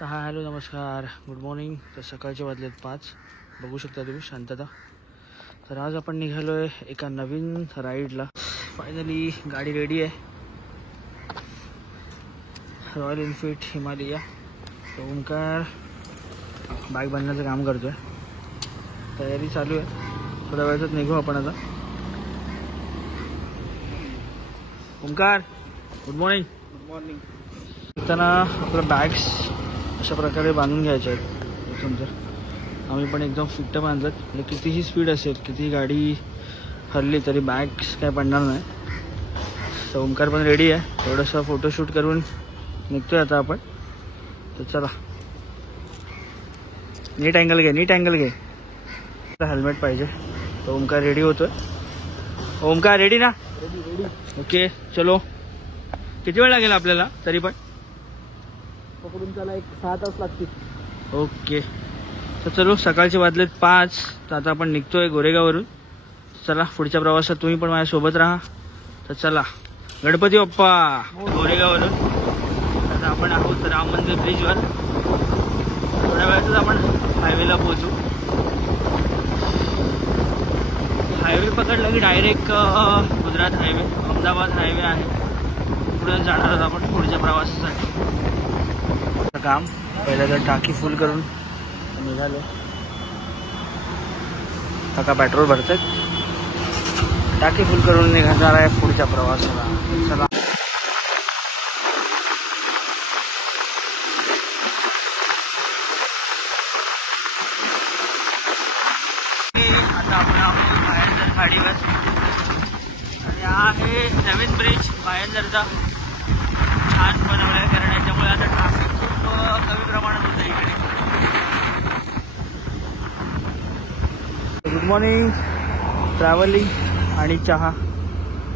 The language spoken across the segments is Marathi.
तर हाय हॅलो नमस्कार गुड मॉर्निंग. तर सकाळचे वाजलेत 5. बघू शकता तुम्ही शांतता. तर आज आपण निघालो आहे एका नवीन राईडला. फायनली गाडी रेडी आहे. Royal Enfield Himalaya. तर ओंकार बाईक बांधण्याचं काम करतोय. तयारी चालू आहे. थोड्या वेळात निघू आपण आता. Omkar good morning. Good morning. येताना आपल्या बॅग्स अशा प्रकारे बांधून घ्यायच्या आहेत. समजा आम्ही पण एकदम फिट्ट बांधत. म्हणजे कितीही स्पीड असेल, कितीही गाडी हरली तरी बॅग्स काय पडणार नाही. तर ओंकार पण रेडी आहे. थोडंसं फोटोशूट करून निघतोय आता आपण. तर चला. नीट अँगल घे, नीट अँगल घे. हेल्मेट पाहिजे. तर ओंकार रेडी होतोय. ओंकार रेडी ना? रेडी. ओके चलो. किती वेळ लागेल आपल्याला तरी पण? पकडून त्याला एक 6 तास लागतील. ओके. तर चलो, सकाळचे वाजलेत 5. तर आता आपण निघतोय गोरेगाववरून. चला पुढच्या प्रवासात तुम्ही पण माझ्यासोबत राहा. तर चला. गणपती बाप्पा. गोरेगाववरून आता आपण आहोत राम मंदिर ब्रिजवर. थोड्या वेळातच आपण हायवेला पोहोचू. हायवे पकडला की direct Gujarat highway, Ahmedabad highway आहे. पुढे जाणार आहोत आपण पुढच्या प्रवासासाठी. काम पहिलं तर टाकी फुल करून निघालो. काका पेट्रोल भरतात. टाकी फुल करून निघणार आहे पुढच्या प्रवासाला. चला. आता आपण आहोत भायंदर खाडीवर. आणि हा आहे नवीन ब्रिज भायंदरचा. छान बनवलाय, कारण याच्यामुळे आता ट्रॅफिक खूप कमी प्रमाणात होतं इकडे. Good morning. ट्रॅव्हलिंग आणि चहा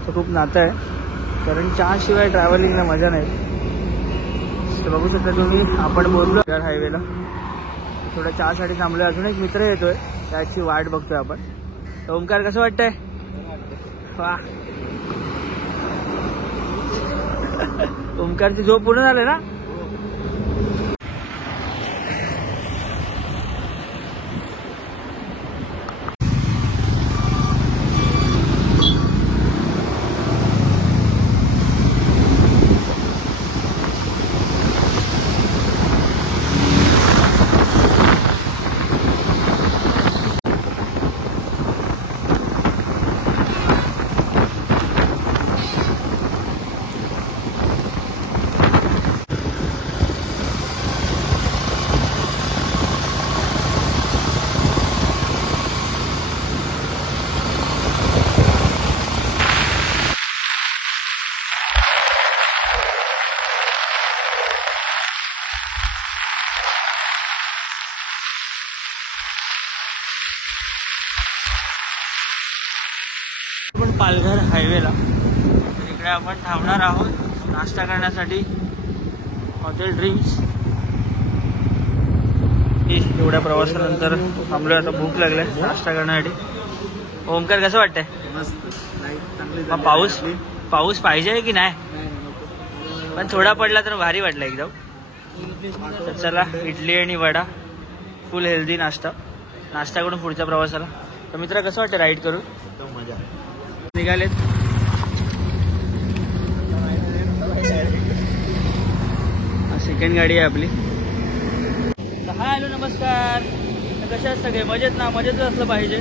तर खूप नातं आहे, कारण चहाशिवाय ट्रॅव्हलिंगला मजा नाही. तर बघू शकता तुम्ही आपण बोललो हायवेला. थोडा चहासाठी थांबलोय. अजून एक मित्र येतोय, त्याची वाट बघतोय आपण. तर ओंकार कसं वाटतंय? वा. ओंकारची झोप पूर्ण झाली ना? आपण पालघर हायवेला. इकडे आपण थांबणार आहोत नाश्ता करण्यासाठी. Hotel dreams. एवढ्या प्रवासानंतर थांबलोय. आता भूक लागलाय नाश्ता करण्यासाठी. ओंकार कसं वाटतंय? मग पाऊस पाहिजे की नाही? पण थोडा पडला तर भारी वाटलं एकदम. तर चला, इडली आणि वडा फुल हेल्दी नाश्ता करून पुढच्या प्रवासाला. तर मित्र कसं वाटतं राईड करून? मजा निघालेत. सेकंड गाडी आहे आपली. हाय हॅलो नमस्कार. तर कशा आहेत सगळे? मजेत ना? मजेतच असलं पाहिजे.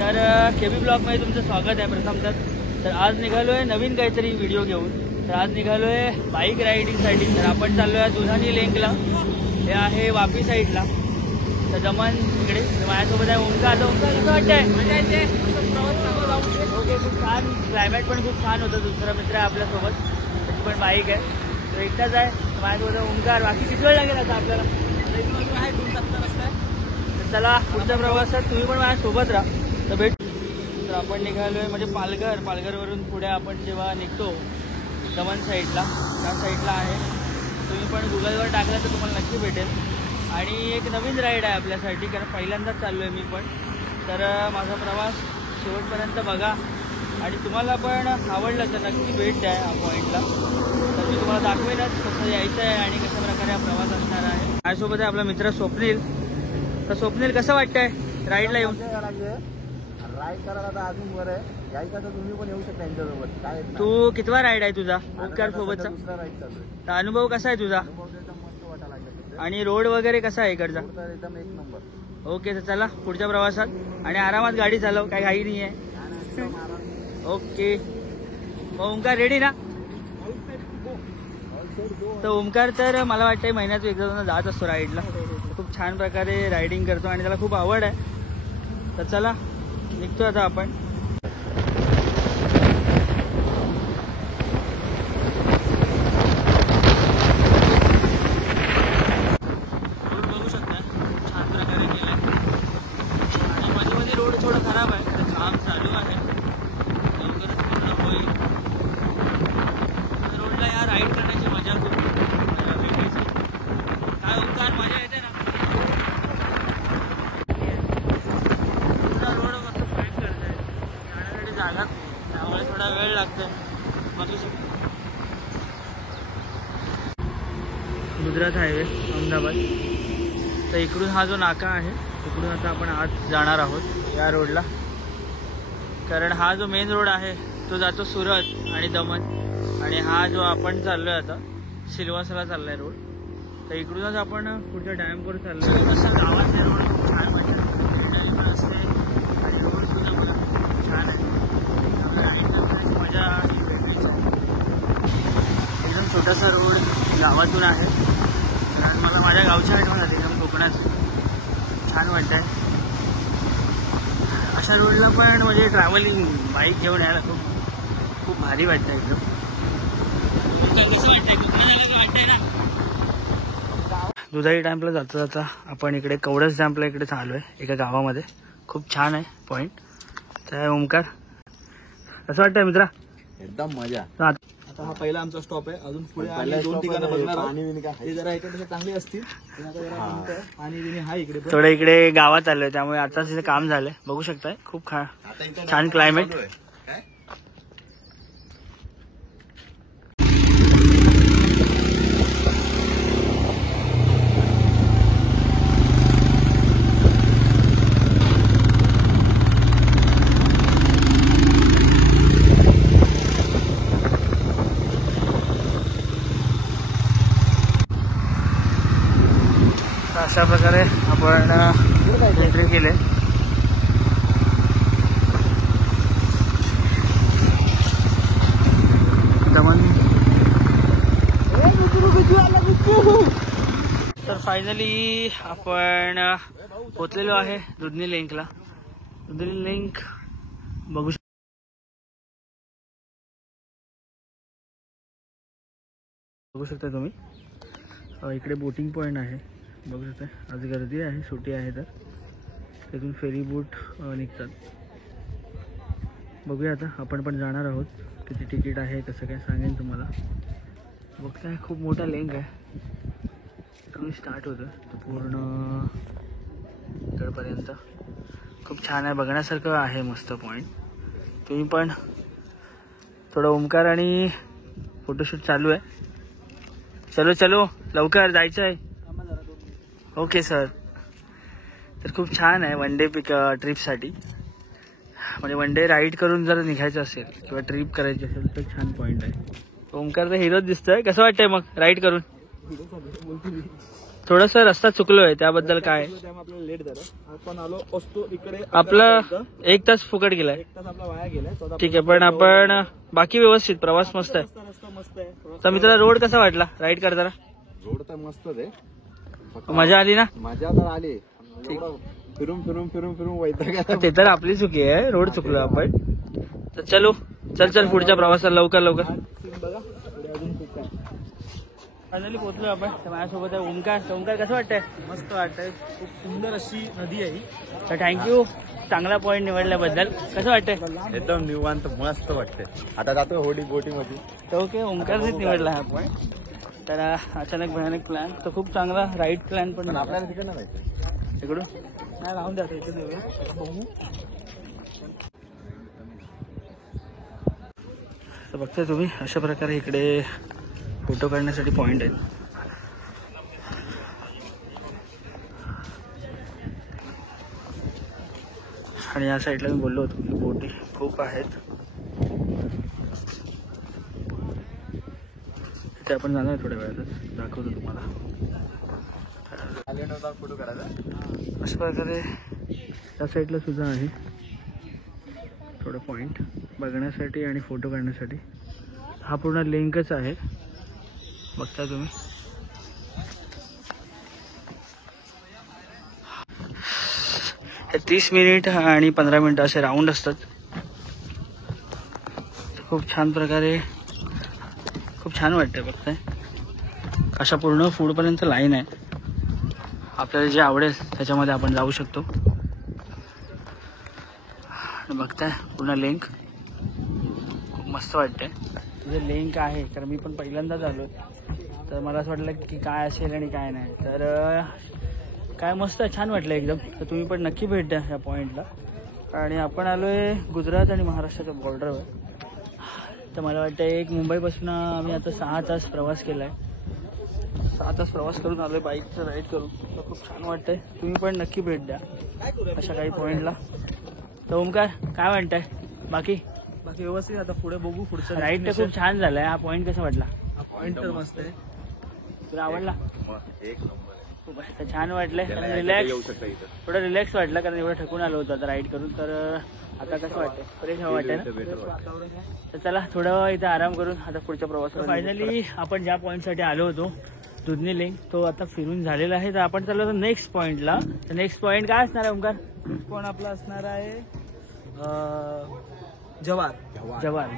तर केबी ब्लॉगमध्ये तुमचं स्वागत आहे प्रथमतः. तर आज निघालो आहे नवीन काहीतरी व्हिडिओ घेऊन. तर आज निघालो आहे बाईक रायडिंगसाठी. तर आपण चाललो आहे दुधानी लेकला. हे आहे वापी साईडला. तर दमन इकडे. माझ्यासोबत आहे ओंकार. ओंकार कसं वाटतंय? मजा येते. ओके. खूप छान. क्लायमेट पण खूप छान होतं. दुसरा मित्र आहे आपल्यासोबत, त्याची पण बाईक आहे. तो एकटाच आहे माझ्यासोबत ओंकार. बाकी किती वेळ लागेल आता आपल्याला? आहे 2 तास रस्ता आहे. तर चला पुढच्या प्रवासात तुम्ही पण माझ्यासोबत राहा. तर भेट. तर आपण निघालोय म्हणजे पालघरवरून पुढे आपण जेव्हा निघतो दमन साईडला, त्या साईडला आहे. तुम्ही पण गुगलवर टाकलं तर तुम्हाला नक्की भेटेल. आणि एक नवीन राईड आहे आपल्यासाठी, कारण पहिल्यांदाच चाललो आहे मी पण. तर माझा प्रवास शेवटपर्यंत बघा. आणि तुम्हाला पण आवडलं तर नक्की भेट द्या या पॉईंटला. तर मी तुम्हाला दाखवेनच कसं यायचं आहे आणि कशा प्रकारे प्रकारे हा प्रवास असणार आहे. माझ्यासोबत आहे आपला मित्र स्वप्नील. तर स्वप्नील कसं वाटतंय राईडला येऊन? राईड करायला आता अजून बरं आहे. यायचं तर तुम्ही पण येऊ शकता यांच्यासोबत. काय तू कितवा राईड आहे तुझा ओमकार सोबतचा? दुसरा राईड चालू आहे. तर अनुभव कसा आहे तुझा? मस्त वाटायला लागला. आणि रोड वगैरे कसा आहे इकडचा? तर एकदम एक नंबर. ओके, तर चला पुढच्या प्रवासात आणि आरामात गाडी चालव, काही घाई नाही आहे. ओके, मग ओमकार रेडी ना? तर ओमकार तर मला वाटतं महिन्यात एकदा दोनदा जात असतो राईडला. खूप छान प्रकारे रायडिंग करतो आणि त्याला खूप आवड आहे. तर चला निघतो आता आपण. रोड बघू शकता खूप छान प्रकारे केला आणि मध्ये मध्ये रोड थोडा खराब आहे, तर काम चालू आहे, लवकरच पूर्ण होईल. रोडला या राईड करण्याची मजा खूप वेगळीच आहे. काय ओंकार, मजा येते ना? पूर्ण रोड मस्त फाईट करत आहे, जाण्यासाठी जागा त्यामुळे थोडा वेळ लागतोय. बघू शकतो गुजरात हायवे अहमदाबाद. तर इकडून हा जो नाका आहे तिकडून आता आपण आत जाणार आहोत या रोडला, कारण हा जो मेन रोड आहे तो जातो सुरत आणि दमन, आणि हा जो आपण चाललोय आता सिल्वासाला चाललाय रोड. तर इकडूनच आपण पुढच्या डॅमवर चाललोय. असं गावातले रोड खूप छान वाटतं, पण असते आणि रोड सुद्धा मला खूप छान आहे. त्यामुळे राईड करण्याची मजा ही वेगळीच आहे. एकदम छोटासा रोड गावातून आहे, कारण मला माझ्या गावची आठवण आली एकदम कोकणात. छान वाटतंय अशा रोडला पण, म्हणजे ट्रॅव्हलिंग बाईक घेऊन यायला खूप खूप भारी वाटतं एकदम. कसं वाटतंय कोकणात वाटतंय ना? दुधाई डॅम्पला जाता जाता आपण इकडे कवडस डॅम्पला इकडे आलो आहे एका गावामध्ये. खूप छान आहे पॉईंट. तर ओमकार कसं वाटतंय मित्रा? एकदम मजा. आता हा पहिला आमचा स्टॉप आहे. अजून पुढे आम्ही 2 ठिकाणं बघणार आहोत. ते जरा याच्यापेक्षा चांगली असतील. पाणी बिणी हा इकडे थोडं इकडे गावात आलोय, त्यामुळे आता तिथे काम झालंय. बघू शकताय खूप छान क्लायमेट. अशा प्रकारे आपण एंट्री केली. दमन. तर फायनली आपण पोचलेलो आहे दुधनी लिंकला. दुधनी लिंक बघू शकता तुम्ही. इकडे बोटिंग पॉईंट आहे, बघू शकता. आज गर्दी आहे, सुट्टी आहे, तर तिथून फेरी बोट निघतात. बघूया आता आपण पण जाणार आहोत. किती तिकीट आहे कसं काय सांगेन तुम्हाला. बघताय खूप मोठा लेंग आहे, इकडून स्टार्ट होतं तर पूर्ण इकडपर्यंत. खूप छान आहे, बघण्यासारखं आहे, मस्त पॉईंट. तुम्ही पण थोडं ओमकार आणि फोटोशूट चालू आहे. चलो चलो लवकर जायचं आहे. Okay sir. तर खूप छान आहे वन डे ट्रिपसाठी, म्हणजे वन डे राईड करून जर निघायचं असेल किंवा ट्रिप करायची असेल तर छान पॉईंट आहे. ओमकार तर हिरोच दिसतोय. कसं वाटतंय मग राईड करून? थोडंसं रस्ता चुकलोय, त्याबद्दल काय? आपल्याला लेट झालं. आपण आलो असतो इकडे. आपलं 1 तास फुकट गेलाय. 1 तास आपला वाया गेलाय. ठीक आहे, पण आपण बाकी व्यवस्थित, प्रवास मस्त आहे. रस्ता मस्त आहे. तर मित्राला रोड कसा वाटला राईड करताना? रोड तर मस्तच आहे. मजा आली ना? मजा तर आली. फिरून फिरून फिरून फिरून वैताग. ते तर आपली चुकी आहे, रोड चुकलो आपण. तर चलो चल पुढच्या प्रवासाला लवकर लवकर. बघा अजून खूप काय. फायनली पोहोचलो आपण. माझ्यासोबत आहे ओमकार. ओमकार कसं वाटतंय? मस्त वाटतंय. खूप सुंदर अशी नदी आहे ही. तर थँक्यू चांगला पॉईंट निवडल्याबद्दल. कसं वाटतंय? एकदम निवांत मस्त वाटतंय. आता जातो बोटिंग मध्ये. तर ओके, ओमकारनेच निवडला हा पॉईंट. तर अचानक भयानक प्लॅन, तर खूप चांगला राईड प्लॅन पण आपल्याला तिकडनं नाही इकडून नाही राहून द्या इथे देऊया. बघू. तर बघताय तुम्ही अशा प्रकारे इकडे फोटो काढण्यासाठी पॉईंट आहेत. आणि या साईडला मी बोललो होतो की बोटी खूप आहेत. इथे आपण जाणार थोड्या वेळातच, दाखवतो तुम्हाला. फोटो काढायचा. अशा प्रकारे त्या साईडला सुद्धा आहे थोडं पॉईंट बघण्यासाठी आणि फोटो काढण्यासाठी. हा पूर्ण लिंकच आहे, बघता तुम्ही. हे 30 मिनिट आणि 15 मिनिटं असे राऊंड असतात. खूप छान प्रकारे खूप छान वाटतंय बघताय. अशा पूर्ण पुढपर्यंत लाईन आहे. आपल्याला जे आवडेल त्याच्यामध्ये आपण जाऊ शकतो. बघताय पूर्ण लिंक खूप मस्त वाटतंय. जे लिंक आहे तर मी पण पहिल्यांदाच आलो, तर मला असं वाटलं की काय असेल आणि काय नाही. तर काय मस्त छान वाटलं एकदम. तर तुम्ही पण नक्की भेट द्या या पॉईंटला. आणि आपण आलो आहे गुजरात आणि महाराष्ट्राच्या बॉर्डरवर. तर मला वाटतं एक मुंबईपासून आम्ही आता 6 तास प्रवास केला आहे. 6 तास प्रवास करून आलो आहे बाईकचं राईड करून. तर खूप छान वाटतंय. तुम्ही पण नक्की भेट द्या अशा काही पॉईंटला. तर ओमकार काय म्हणताय बाकी व्यवस्थित. आता पुढे बघू पुढचं. राईड तर खूप छान झालाय. हा पॉईंट कसा वाटला? पॉईंट तर मस्त आहे. तुला आवडला? एक नंबर खूप छान वाटलंय. रिलॅक्स थोडं रिलॅक्स वाटलं कारण एवढं थकून आलो होतं आता राईड करून. तर आता कसं वाटतंय? फ्रेश हवं वाटतंय ना. तर चला थोडं इथं आराम करून आता पुढच्या प्रवासाला. फायनली आपण ज्या पॉईंटसाठी आलो होतो दुधनी लिंक तो आता फिरून झालेला आहे. तर आपण चाललो होतो नेक्स्ट पॉईंटला. तर नेक्स्ट पॉईंट काय असणार आहे ओमकार? नेक्स्ट पॉईंट आपला असणार आहे जवार.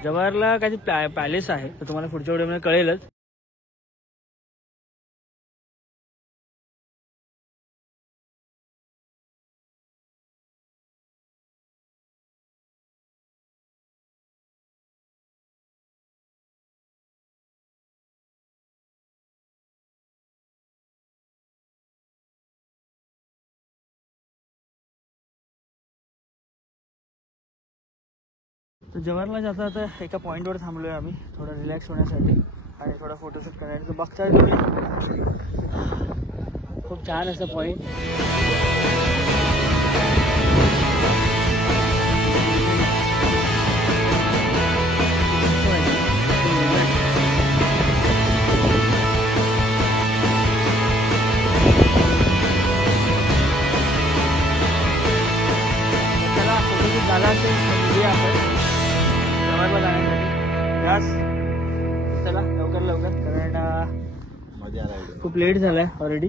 जवाहरला काही पॅलेस आहे. तर तुम्हाला पुढच्या व्हिडिओमध्ये कळेलच. तर जवाहरला जाता आता एका पॉईंटवर थांबलो आहे आम्ही थोडं रिलॅक्स होण्यासाठी आणि थोडा फोटोशूट करण्यासाठी. तर बघताय तुम्ही खूप छान असं पॉईंट. चला फोटोशूट झाला असेल तर आपण जवाहरला जाण्यासाठी. यास चला लवकर कारण खूप लेट झालाय ऑलरेडी.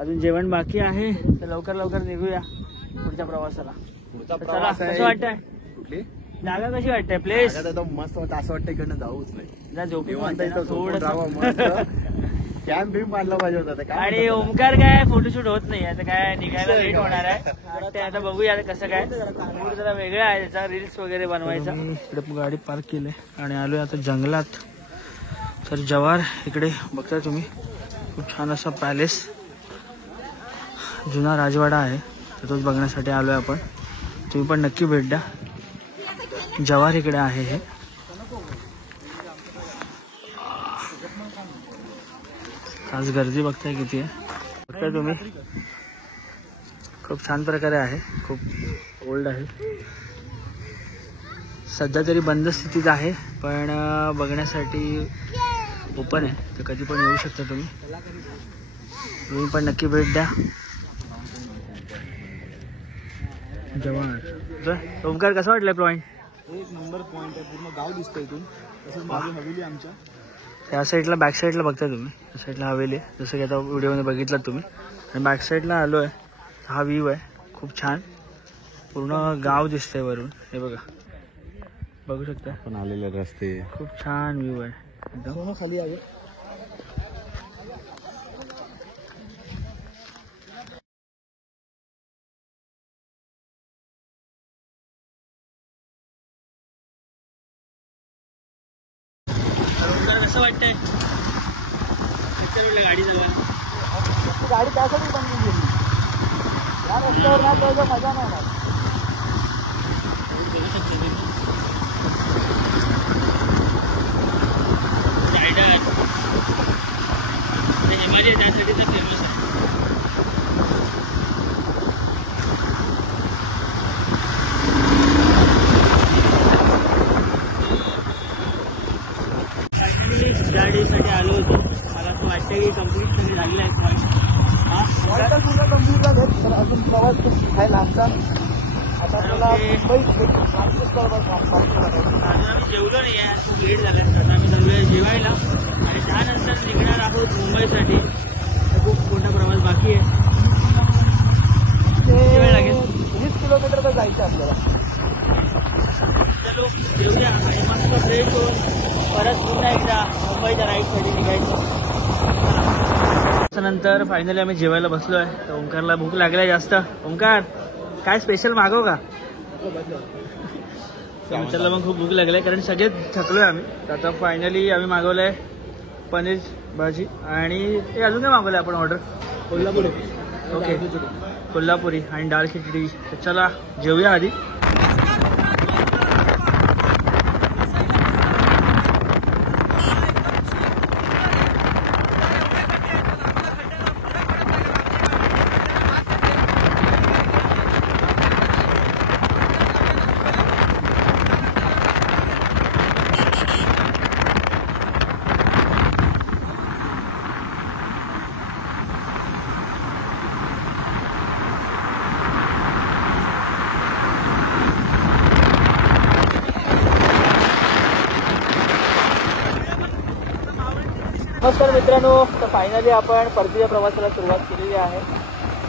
अजून जेवण बाकी आहे. तर लवकर निघूया पुढच्या प्रवासाला. चला कसं वाटतंय? कुठली जागा कशी वाटते? प्लेस मस्त वाटतं. असं वाटतं इकडनं जाऊच नाही. जा झोपी थोडं. कॅम्प बिम बांधला पाहिजे होता. आणि ओमकार काय फोटोशूट होत नाही आता. काय निघायला लेट होणार आहे. ते आता बघूया कसं काय. मूड जरा वेगळा आहे त्याचा, रील्स वगैरे बनवायचा. इकडे गाडी पार्क केली आणि आलोय आता जंगलात. तर जवार इकडे बघता तुम्ही खूप छान असा पॅलेस जुना राजवाडा आहे. तर तोच बघण्यासाठी आलोय आपण. तुम्ही पण नक्की भेट द्या. जवार इकडे आहे हे. आज गर्दी बघताय किती आहे. बघताय तुम्ही खूप छान प्रकारे आहे. खूप ओल्ड आहे. सध्या तरी बंद स्थितीत आहे पण बघण्यासाठी ओपन आहे. तर कधी पण येऊ शकता तुम्ही पण नक्की भेट द्या. जवाहर ओमकार कसं वाटलं पॉईंट? एक नंबर पॉईंट आहे. पूर्ण गाव दिसतं इथून. तसंच मागे हवेली आमच्या त्या साईडला बॅक साईडला बघता तुम्ही. त्या साईडला हवेली आहे जसं की आता व्हिडिओमध्ये बघितलं तुम्ही. आणि बॅक साईडला आलो आहे. हा व्ह्यू आहे खूप छान. पूर्ण गाव दिसतंय वरून. हे बघा बघू शकता. पण आलेले रस्ते खूप छान व्ह्यू आहे एकदम. खाली आहे. कसं वाटतंय गाडी सगळं? गाडी त्यासाठी बंद केली. या रस्त्यावर ना त्याचा मजा नाही येणार. बघू शकतो तुम्ही रायडर हिमालय त्यासाठी तर फेमस आहे. चांगले आहेत point. हा? वाटतं पूर्ण कंप्लीट झाले तर अजून प्रवास खूप आहे लांबचा. आता आपल्याला ओके. मुंबई अजून आम्ही जेवलो नाही आहे, खूप लेट झाला. आता आम्ही चाललोय जेवायला आणि त्यानंतर निघणार आहोत मुंबईसाठी. तर खूप मोठा प्रवास बाकी आहे. किती वेळ लागेल? 20 किलोमीटर तर जायचं आपल्याला. चलो जेवूया आणि मस्त फ्रेश होऊन परत पुन्हा एकदा मुंबईच्या राईडसाठी निघायचं. त्यानंतर फायनली आम्ही जेवायला बसलो आहे. तर ओंकारला भूक लागली जास्त. ओंकार काय स्पेशल मागव का? मित्राला पण खूप भूक लागली कारण सगळेच थकलोय आम्ही. तर आता फायनली आम्ही मागवलंय पनीर भाजी आणि हे अजून काय मागवलंय आपण ऑर्डर? कोल्हापुरी. ओके कोल्हापुरी आणि डाळ खिचडी. तर चला जेवूया आधी. नमस्कार मित्रांनो, तर फायनली आपण परतीच्या प्रवासाला सुरुवात केलेली आहे.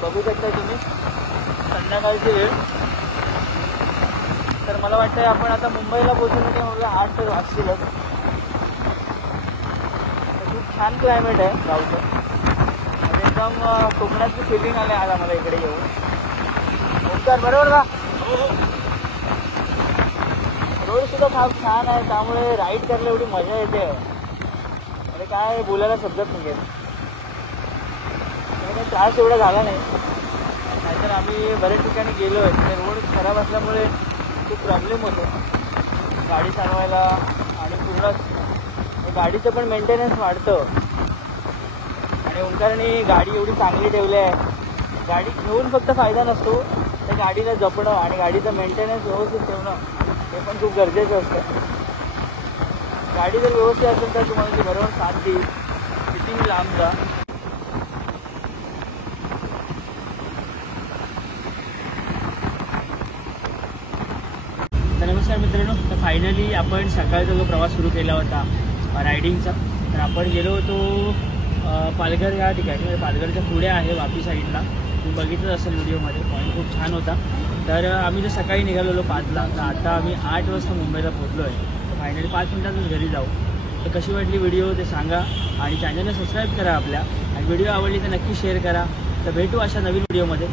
बघू शकता तुम्ही संध्याकाळची वेळ. तर मला वाटतं आपण आता मुंबईला पोहोचून मला 8 तर वाजतीलच. खूप छान क्लायमेट आहे गावचं. म्हणजे एकदम कोकणाची फिलिंग आली आज आम्हाला इकडे येऊन. ओंकार बरोबर का? रोड सुद्धा खूप छान आहे, त्यामुळे राईड करायला एवढी मजा येते. अरे काय बोलायला शब्दच नाही. काही त्रास एवढा झाला नाही. नाहीतर आम्ही बऱ्याच ठिकाणी गेलो आहे ते रोड खराब असल्यामुळे खूप प्रॉब्लेम होतो गाडी चालवायला आणि पूर्ण गाडीचं पण मेंटेनन्स वाढतं. आणि ओंकारने गाडी एवढी चांगली ठेवली आहे. गाडी घेऊन फक्त फायदा नसतो, त्या गाडीला जपणं आणि गाडीचं मेंटेनन्स व्यवस्थित ठेवणं हे पण खूप गरजेचं असतं. गाडी जर व्यवस्थित असेल तर तुम्हाला ती बरोबर साथ देईल. किती लांब जा. तर नमस्कार मित्रांनो, तर फायनली आपण सकाळचा जो प्रवास सुरू केला होता रायडिंगचा, तर आपण गेलो होतो पालघर या ठिकाणी. म्हणजे पालघरच्या पुढे आहे वापी साईडला. तुम्ही बघितलं असेल व्हिडिओमध्ये. पॉईंट खूप छान होता. तर आम्ही जर सकाळी निघालेलो 5ला, तर आता आम्ही 8 वाजता मुंबईला पोहोचलो आहे. फायनली 5 मिनिटातच घरी जाऊ. तर कशी वाटली व्हिडिओ ते सांगा आणि चॅनलला सबस्क्राईब करा आपल्या. आणि व्हिडिओ आवडली तर नक्की शेअर करा. तर भेटू अशा नवीन व्हिडिओमध्ये.